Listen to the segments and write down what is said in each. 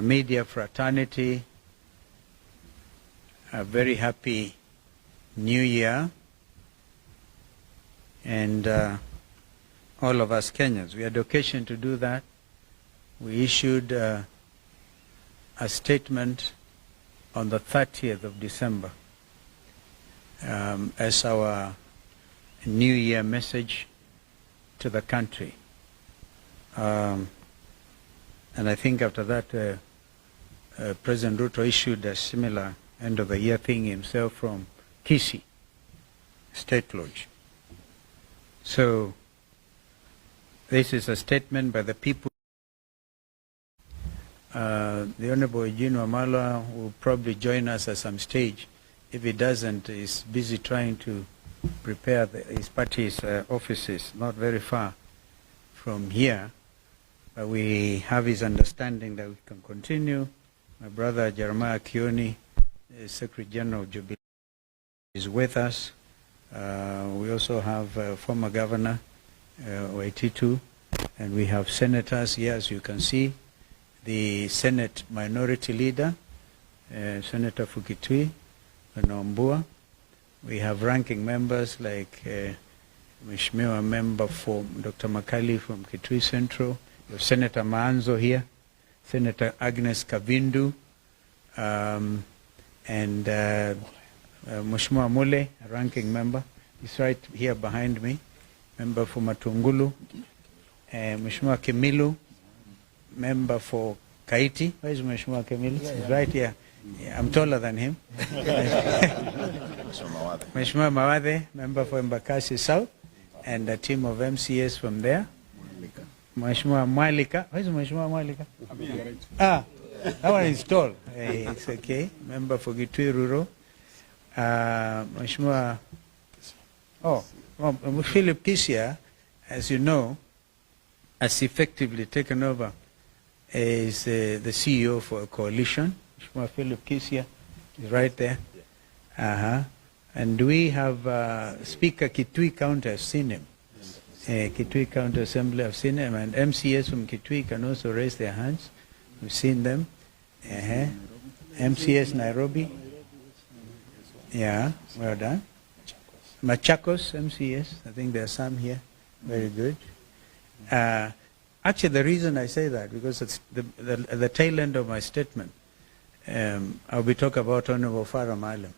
media fraternity, a very happy New Year, and all of us Kenyans. We had occasion to do that. We issued a statement on the 30th of December as our New Year message to the country. And I think after that, President Ruto issued a similar end-of-the-year thing himself from Kisii State Lodge. So this is a statement by the people. The Honorable Eugene Wamalwa will probably join us at some stage. If he doesn't, he's busy trying to prepare his party's offices, not very far from here. But we have his understanding that we can continue. My brother Jeremiah Kioni, Secretary General of Jubilee, is with us. We also have former Governor Waititu, and we have senators here, as you can see. The Senate Minority Leader, Senator Fukitui Nombua. We have ranking members like Mheshimiwa member for Dr. Makali from Kitui Central. We have Senator Maanzo here, Senator Agnes Kavindu, and Mheshimiwa Mule, a ranking member. He's right here behind me, member for Matungulu. Mheshimiwa Kimilu, member for Kaiti. Where is Mheshimiwa Kimilu? He's right here. Yeah, I'm taller than him. Mheshimiwa Mawade, member for Embakasi South, and a team of MCS from there. Mheshimiwa Mwalika. Where is Mheshimiwa Mwalika? Ah, that one is tall. It's okay. Member for Gitui Rural. Mheshimiwa, Philip Kisia, as you know, has effectively taken over as the CEO for a coalition. Mheshimiwa Philip Kisia is right there. And we have Speaker Kitui County, I've seen him. Kitui County Assembly, I've seen him. And MCS from Kitui can also raise their hands. We've seen them. MCS Nairobi. Yeah, well done. Machakos, MCS, I think there are some here. Very good. Actually, the reason I say that, because it's the tail end of my statement. I'll be talking about Honorable Farah Malam,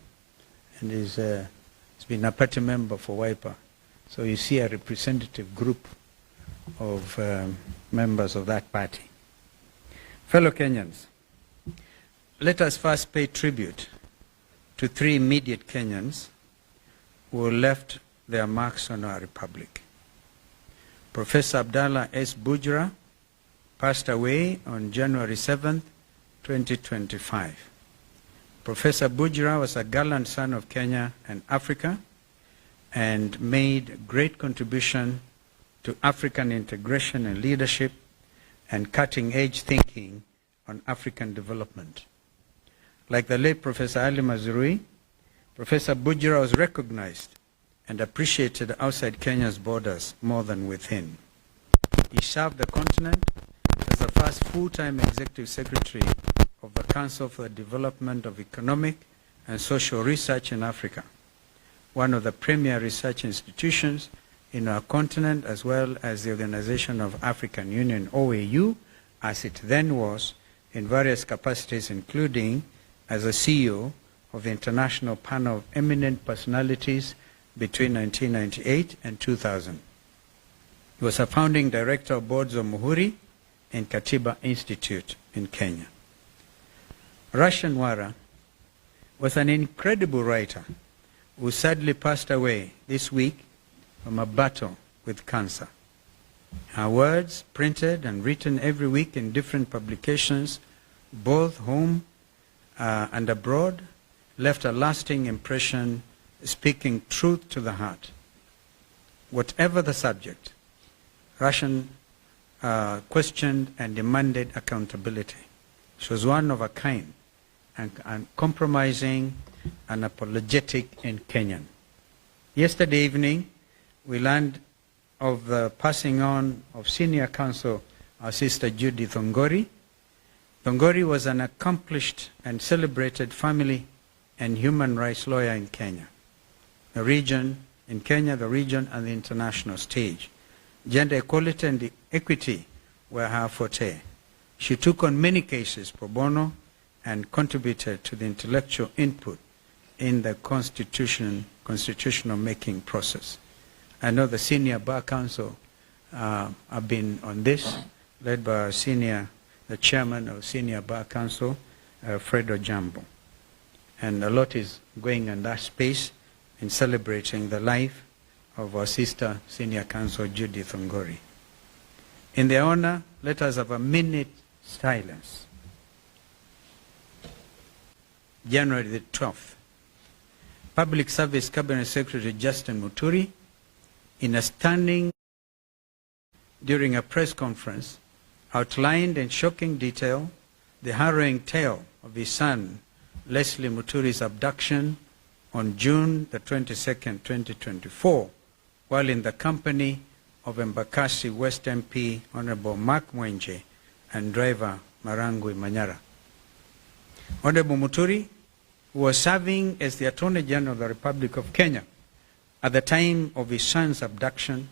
and he's been a party member for Wiper. So you see a representative group of members of that party. Fellow Kenyans, let us first pay tribute to three immediate Kenyans who left their marks on our republic. Professor Abdallah S. Bujra passed away on January 7th, 2025. Professor Bujra was a gallant son of Kenya and Africa and made great contribution to African integration and leadership and cutting-edge thinking on African development. Like the late Professor Ali Mazrui, Professor Bujra was recognized and appreciated outside Kenya's borders more than within. He served the continent as the first full-time executive secretary of the Council for the Development of Economic and Social Research in Africa, one of the premier research institutions in our continent, as well as the Organization of African Union, OAU, as it then was, in various capacities, including as a CEO of the International Panel of Eminent Personalities between 1998 and 2000. He was a founding director of boards of Muhuri and Katiba Institute in Kenya. Russian Wara was an incredible writer who sadly passed away this week from a battle with cancer. Her words, printed and written every week in different publications, both home and abroad, left a lasting impression, speaking truth to the heart. Whatever the subject, Russian questioned and demanded accountability. She was one of a kind, and compromising and apologetic in Kenyan. Yesterday evening, we learned of the passing on of senior counsel, our sister Judith Ongori, Thongori was an accomplished and celebrated family and human rights lawyer in Kenya, the region, and the international stage. Gender equality and equity were her forte. She took on many cases pro bono and contributed to the intellectual input in the constitutional making process. I know the senior bar council have been on this, led by our the chairman of senior bar council, Fred Ojambo. And a lot is going in that space in celebrating the life of our sister senior counsel, Judith Thongori. In their honor, let us have a minute silence. January the 12th, Public Service Cabinet Secretary Justin Muturi, in a standing during a press conference, outlined in shocking detail the harrowing tale of his son, Leslie Muturi's abduction on June the 22nd, 2024, while in the company of Embakasi West MP Honorable Mark Mwenje and driver Marangui Manyara. Honorable Muturi, who was serving as the Attorney General of the Republic of Kenya at the time of his son's abduction,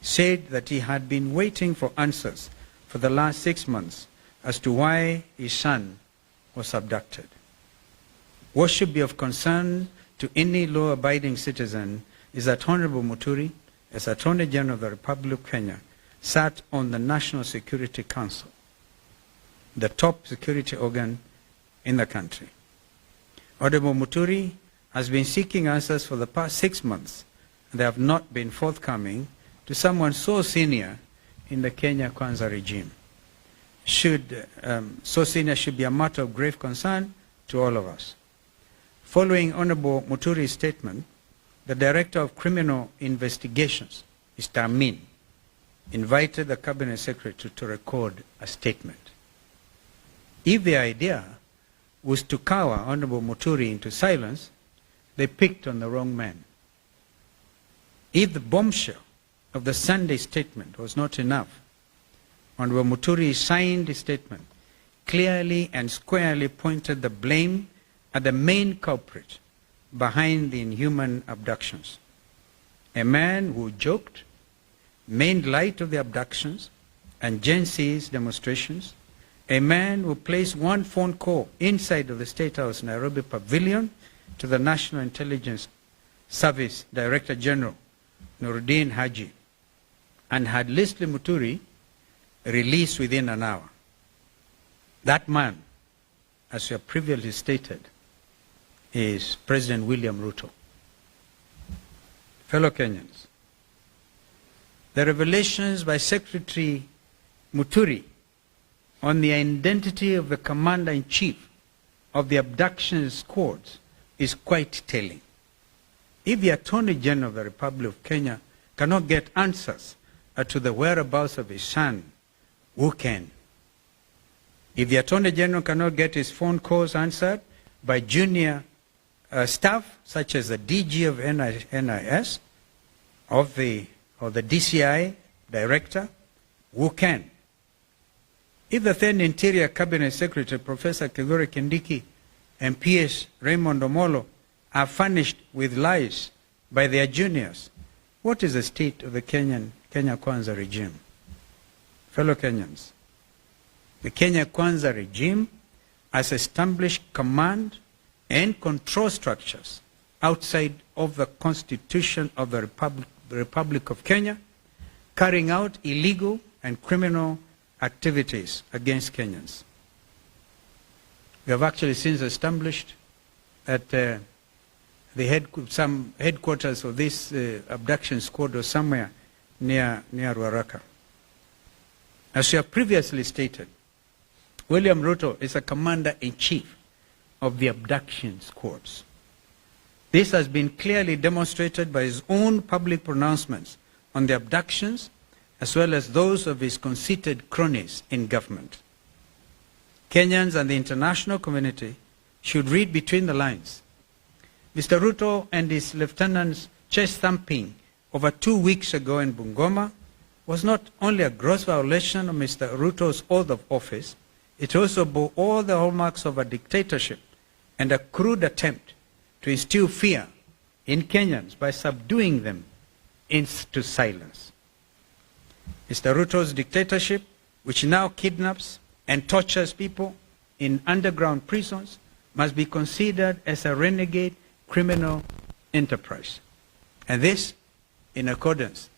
said that he had been waiting for answers for the last 6 months as to why his son was abducted. What should be of concern to any law-abiding citizen is that Honorable Muturi, as Attorney General of the Republic of Kenya, sat on the National Security Council, the top security organ in the country. Honorable Muturi has been seeking answers for the past 6 months, and they have not been forthcoming to someone so senior in the Kenya Kwanza regime. So senior should be a matter of grave concern to all of us. Following Honorable Muturi's statement, the Director of Criminal Investigations, Mr. Amin, invited the Cabinet Secretary to record a statement. If the idea was to cower Honorable Muturi into silence, they picked on the wrong man. If the bombshell of the Sunday statement was not enough, Honorable Muturi signed his statement, clearly and squarely pointed the blame at the main culprit behind the inhuman abductions. A man who joked, made light of the abductions and Gen Z's demonstrations, a man who placed one phone call inside of the State House Nairobi Pavilion to the National Intelligence Service Director General, Nuruddin Haji, and had Leslie Muturi released within an hour. That man, as we have previously stated, is President William Ruto. Fellow Kenyans, the revelations by Secretary Muturi on the identity of the Commander-in-Chief of the abduction squads is quite telling. If the Attorney General of the Republic of Kenya cannot get answers to the whereabouts of his son, who can? If the Attorney General cannot get his phone calls answered by junior staff, such as the DG of NIS, or the DCI Director, who can? If the then Interior Cabinet Secretary, Professor Kithure Kindiki, and PS Raymond Omolo are furnished with lies by their juniors, what is the state of the Kenya Kwanza regime? Fellow Kenyans, the Kenya Kwanza regime has established command and control structures outside of the Constitution of the Republic of Kenya, carrying out illegal and criminal activities against Kenyans. We have actually since established that some headquarters of this abduction squad was somewhere near Ruaraka. As we have previously stated, William Ruto is a commander-in-chief of the abduction squads. This has been clearly demonstrated by his own public pronouncements on the abductions, as well as those of his conceited cronies in government. Kenyans and the international community should read between the lines. Mr. Ruto and his lieutenant's chest thumping over 2 weeks ago in Bungoma was not only a gross violation of Mr. Ruto's oath of office, It also bore all the hallmarks of a dictatorship and a crude attempt to instill fear in Kenyans by subduing them into silence. Mr. Ruto's dictatorship, which now kidnaps and tortures people in underground prisons, must be considered as a renegade criminal enterprise. And this in accordance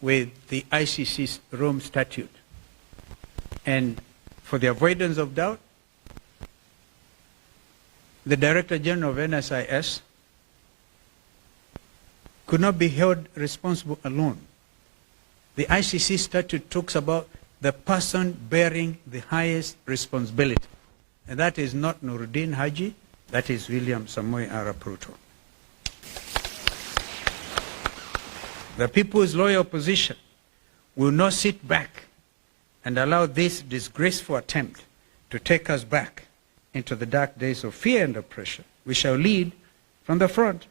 with the ICC's Rome Statute. And for the avoidance of doubt, the Director General of NSIS could not be held responsible alone. The ICC statute talks about the person bearing the highest responsibility. And that is not Nuruddin Haji, that is William Samoei Arap Ruto. The People's Loyal Opposition will not sit back and allow this disgraceful attempt to take us back into the dark days of fear and oppression. We shall lead from the front.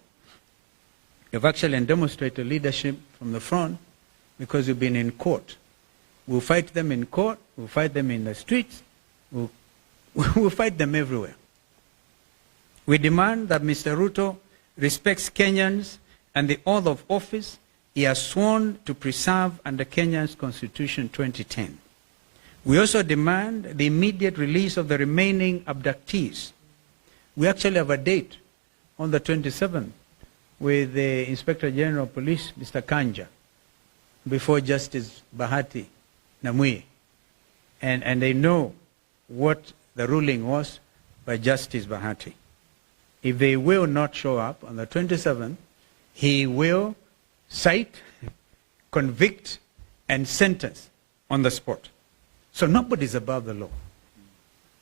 You've actually demonstrated leadership from the front because you've been in court. We'll fight them in court, we'll fight them in the streets, we'll fight them everywhere. We demand that Mr. Ruto respects Kenyans and the oath of office he has sworn to preserve under Kenya's Constitution 2010. We also demand the immediate release of the remaining abductees. We actually have a date on the 27th with the Inspector General of Police, Mr. Kanja, before Justice Bahati Namui. And they know what the ruling was by Justice Bahati. If they will not show up on the 27th, he will cite, convict, and sentence on the spot. So nobody's above the law.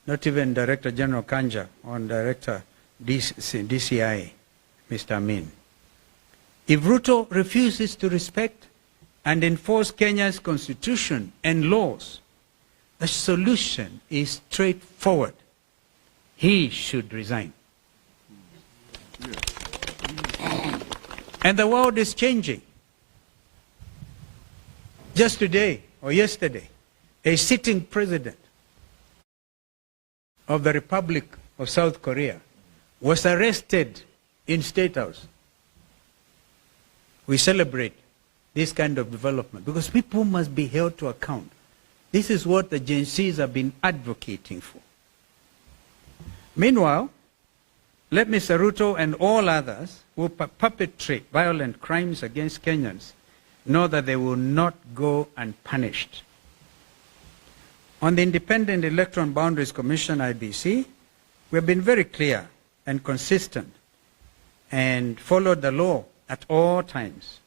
Not even Director General Kanja or Director DCI, Mr. Amin. If Ruto refuses to respect and enforce Kenya's constitution and laws, the solution is straightforward. He should resign. And the world is changing. Just today or yesterday, a sitting president of the Republic of South Korea was arrested in State House. We celebrate this kind of development because people must be held to account. This is what the Gen Zs have been advocating for. Meanwhile, let Mr. Ruto and all others who perpetrate violent crimes against Kenyans know that they will not go unpunished. On the Independent Electoral Boundaries Commission, IBC, we have been very clear and consistent and followed the law at all times.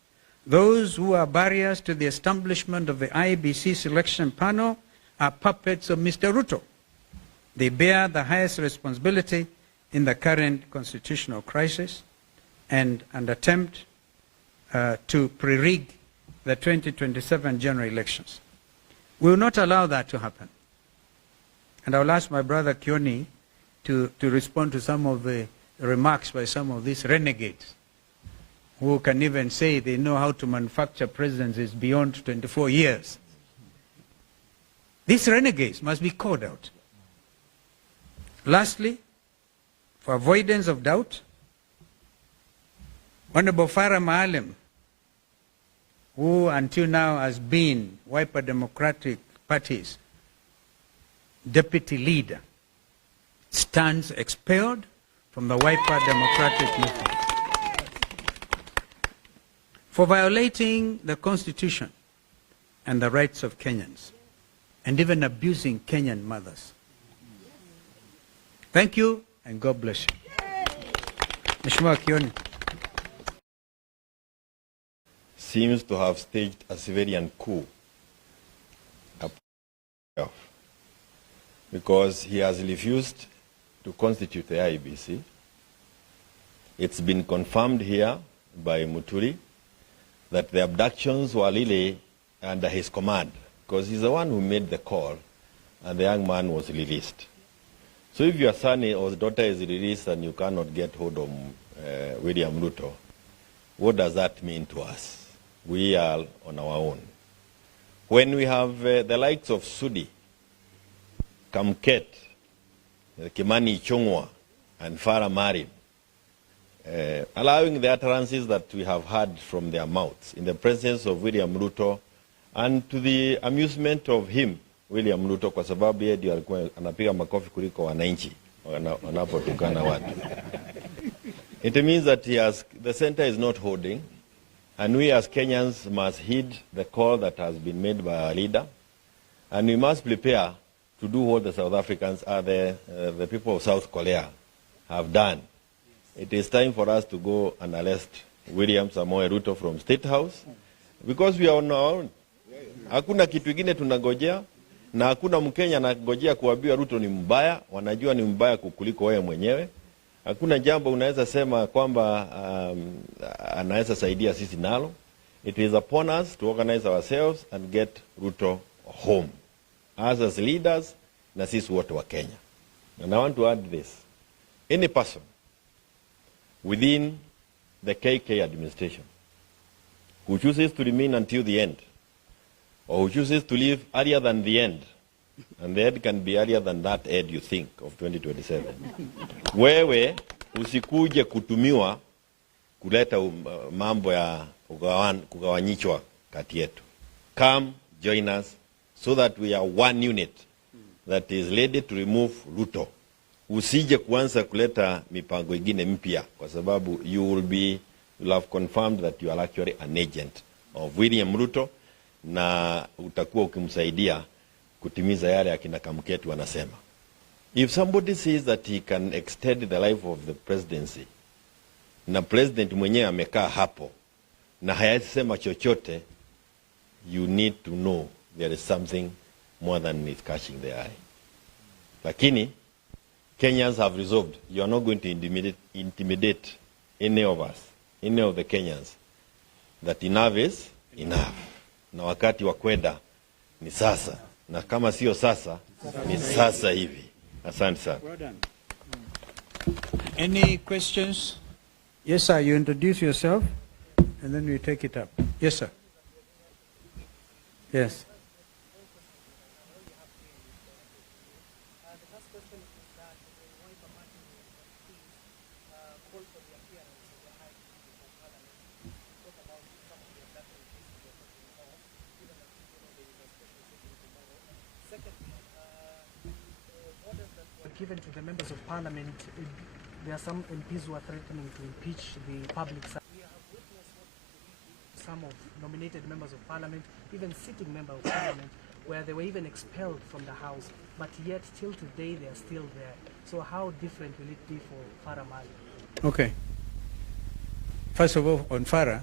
Those who are barriers to the establishment of the IBC selection panel are puppets of Mr. Ruto. They bear the highest responsibility in the current constitutional crisis and an attempt to pre-rig the 2027 general elections. We will not allow that to happen. And I will ask my brother Kioni to respond to some of the remarks by some of these renegades who can even say they know how to manufacture presidencies beyond 24 years. These renegades must be called out. Lastly, for avoidance of doubt, Honorable Farah Maalim, who until now has been Wiper Democratic Party's deputy leader, stands expelled from the Wiper Democratic Movement for violating the Constitution and the rights of Kenyans, and even abusing Kenyan mothers. Thank you, and God bless you. Mheshimiwa Kioni. Seems to have staged a civilian coup because he has refused to constitute the IEBC. It's been confirmed here by Muturi that the abductions were really under his command, because he's the one who made the call and the young man was released. So if your son or daughter is released and you cannot get hold of William Ruto, what does that mean to us? We are on our own. When we have the likes of Sudi, Kamket, Kimani Ichung'wah, and Farah Marim, allowing the utterances that we have heard from their mouths in the presence of William Ruto, and to the amusement of him, William Ruto, kwa sababu yeye ndio alikuwa anapiga makofi kuliko wananchi wanapotukana watu. It means that the center is not holding, and we as Kenyans must heed the call that has been made by our leader, and we must prepare to do what the South Africans, the people of South Korea, have done. It is time for us to go and arrest William Samoei Ruto from State House, because we are on our own. Hakuna kitu kingine tunagojea, na hakuna Mkenya anagojea kuambiwa Ruto ni mbaya. Wanajua ni mbaya kukuliko wewe mwenyewe. Hakuna jambo unaweza sema kwamba anaweza saidia sisi nalo. It is upon us to organize ourselves and get Ruto home, as leaders na sisi wote wa Kenya. And I want to add this. Any person within the KK administration who chooses to remain until the end, or who chooses to leave earlier than the end, and the end can be earlier than that end you think of 2027. Wewe usikuje kutumiwa kuleta mambo ya kugawanyishwa kati yetu. Come, join us, so that we are one unit that is ready to remove Ruto. Usije kuanza kuleta mipango ingine mpya, kwa sababu you will have confirmed that you are actually an agent of William Ruto, na utakuwa ukimsaidia kutimiza yale akina Kamket wanasema. If somebody says that he can extend the life of the presidency, na president mwenyewe amekaa hapo na hayasema chochote, you need to know there is something more than is catching the eye. Lakini Kenyans have resolved, you are not going to intimidate any of us, any of the Kenyans, that enough is enough. Na wakati wa kwenda ni sasa, na kama sio sasa ni sasa hivi. Asante sana. Well done. Any questions? Yes, sir. You introduce yourself, and then we take it up. Yes, sir. Yes. Given to the members of parliament, there are some MPs who are threatening to impeach the public. We have witnessed some of nominated members of parliament, even sitting members of parliament, where they were even expelled from the house, but yet till today they are still there. So how different will it be for Farah Malim? Okay. First of all, on Farah,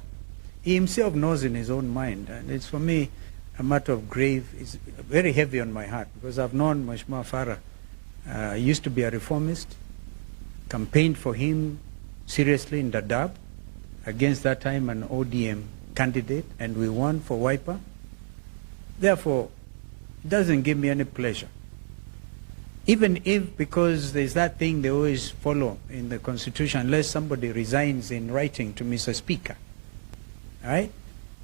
he himself knows in his own mind, and it's for me a matter of grave, it's very heavy on my heart, because I've known Mheshimiwa Farah. He used to be a reformist, campaigned for him seriously in Dadaab, against that time an ODM candidate, and we won for Wiper. Therefore, it doesn't give me any pleasure. Even if, because there's that thing they always follow in the Constitution, unless somebody resigns in writing to Mr. Speaker, right?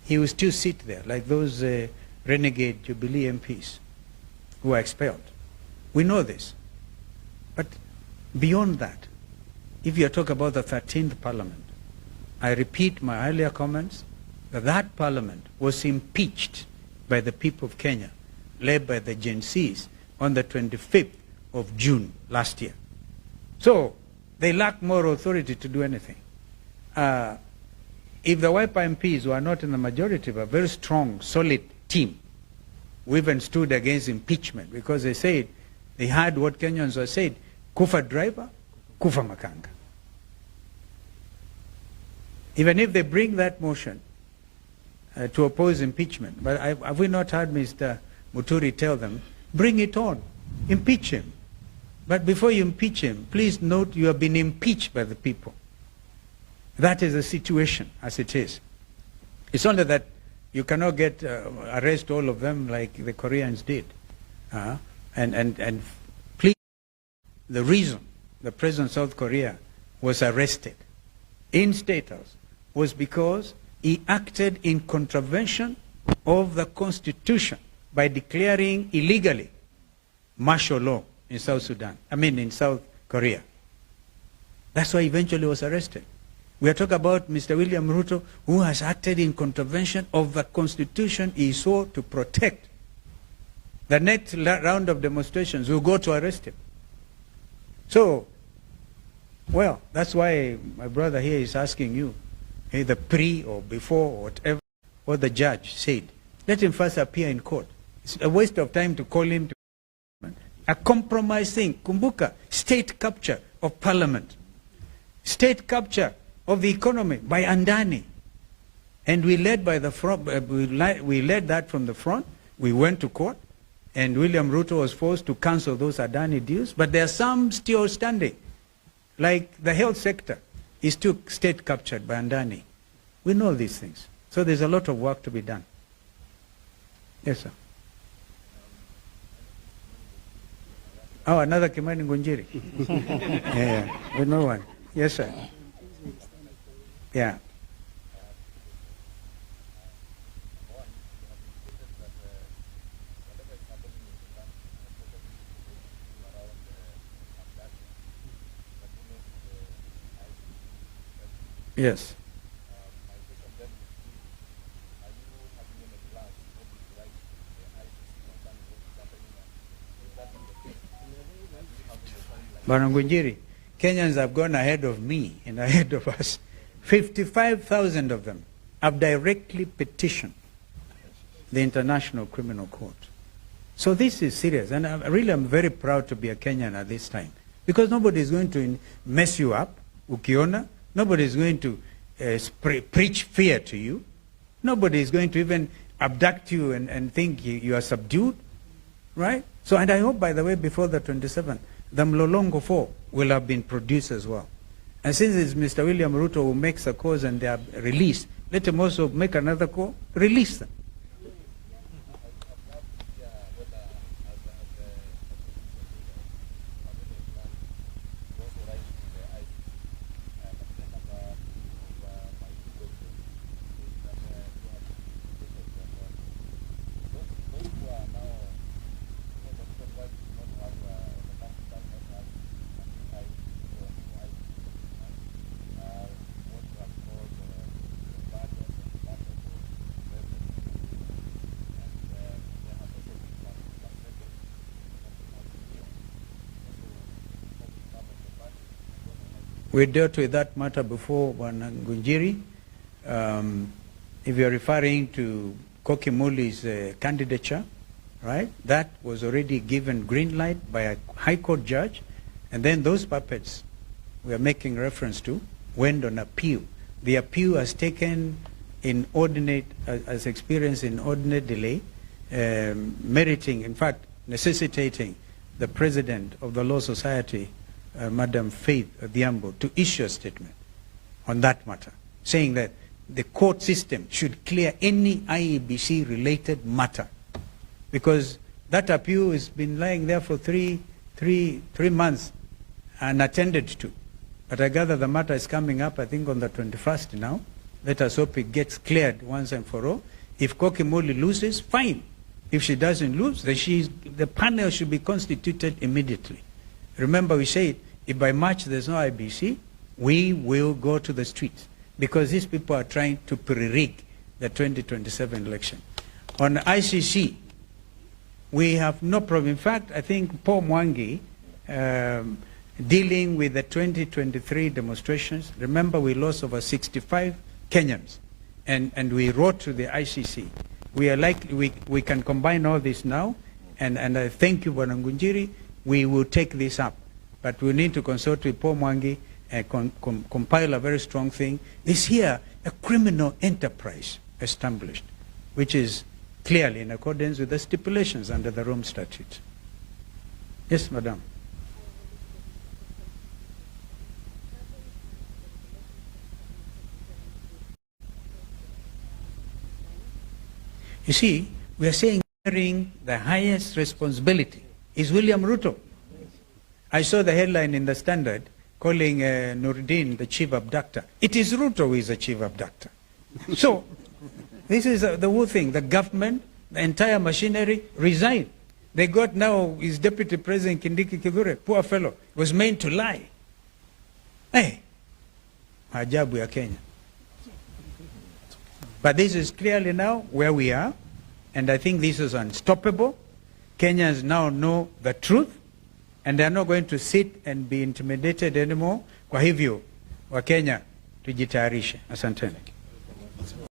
He will still sit there, like those renegade Jubilee MPs who are expelled. We know this. But beyond that, if you talk about the 13th Parliament, I repeat my earlier comments, that Parliament was impeached by the people of Kenya, led by the Gen Zs, on the 25th of June last year. So they lack moral authority to do anything. If the Wiper MPs were not in the majority, but a very strong, solid team, we even stood against impeachment, because they said, they heard what Kenyans were said, kufa driver, kufa makanga. Even if they bring that motion to oppose impeachment, but have we not heard Mr. Muturi tell them, bring it on, impeach him. But before you impeach him, please note you have been impeached by the people. That is the situation as it is. It's only that you cannot arrest all of them like the Koreans did. And please, the reason the President of South Korea was arrested in State House was because he acted in contravention of the Constitution by declaring illegally martial law in South Sudan, in South Korea. That's why eventually he was arrested. We are talking about Mr. William Ruto, who has acted in contravention of the constitution he swore to protect. The next round of demonstrations will go to arrest him. So, well, that's why my brother here is asking you, either pre or before or whatever, what the judge said. Let him first appear in court. It's a waste of time to call him to a compromise thing. Kumbuka, state capture of parliament. State capture of the economy by Andani. And we led by the front, we led that from the front. We went to court, and William Ruto was forced to cancel those Adani deals, but there are some still standing. Like the health sector is still state captured by Andani. We know these things. So there's a lot of work to be done. Yes, sir. Oh, another Kimani Ngunjiri. Yeah, we know one. Yes, sir. Yeah. Yes. Barangunjiri, Kenyans have gone ahead of me and ahead of us. 55,000 of them have directly petitioned the International Criminal Court. So this is serious, and I'm very proud to be a Kenyan at this time, because nobody is going to mess you up, ukiona. Nobody is going to preach fear to you. Nobody is going to even abduct you and think you are subdued, right? So, and I hope, by the way, before the 27th, the Mlolongo 4 will have been produced as well. And since it's Mr. William Ruto who makes a cause and they are released, let him also make another call, release them. We dealt with that matter before, Ngunjiri. If you're referring to Koki Muli's candidature, right, that was already given green light by a high court judge, and then those puppets we are making reference to went on appeal. The appeal has taken inordinate, as experienced inordinate delay, meriting, in fact, necessitating the president of the Law Society, Madam Faith Odhiambo, to issue a statement on that matter, saying that the court system should clear any IEBC-related matter, because that appeal has been lying there for three months unattended to. But I gather the matter is coming up, I think, on the 21st now. Let us hope it gets cleared once and for all. If Koki Muli loses, fine. If she doesn't lose, then the panel should be constituted immediately. Remember, we said, if by March there's no IBC, we will go to the streets, because these people are trying to pre-rig the 2027 election. On ICC, we have no problem. In fact, I think Paul Mwangi, dealing with the 2023 demonstrations, remember we lost over 65 Kenyans, and we wrote to the ICC. We are likely, we can combine all this now, and I thank you, Ngunjiri. We will take this up, but we need to consult with Paul Mwangi and compile a very strong thing. Is here a criminal enterprise established, which is clearly in accordance with the stipulations under the Rome Statute. Yes, Madam. You see, we are saying bearing the highest responsibility is William Ruto. I saw the headline in the Standard calling Nuruddin the chief abductor. It is Ruto who is the chief abductor. So, this is the whole thing. The government, the entire machinery, resign. They got now his deputy president, Kindiki Kithure, poor fellow, was meant to lie. Hey, maajabu ya Kenya. But this is clearly now where we are, and I think this is unstoppable. Kenyans now know the truth, and they are not going to sit and be intimidated anymore. Kwa hivyo, wa Kenya, tujitayarishe. Asanteni.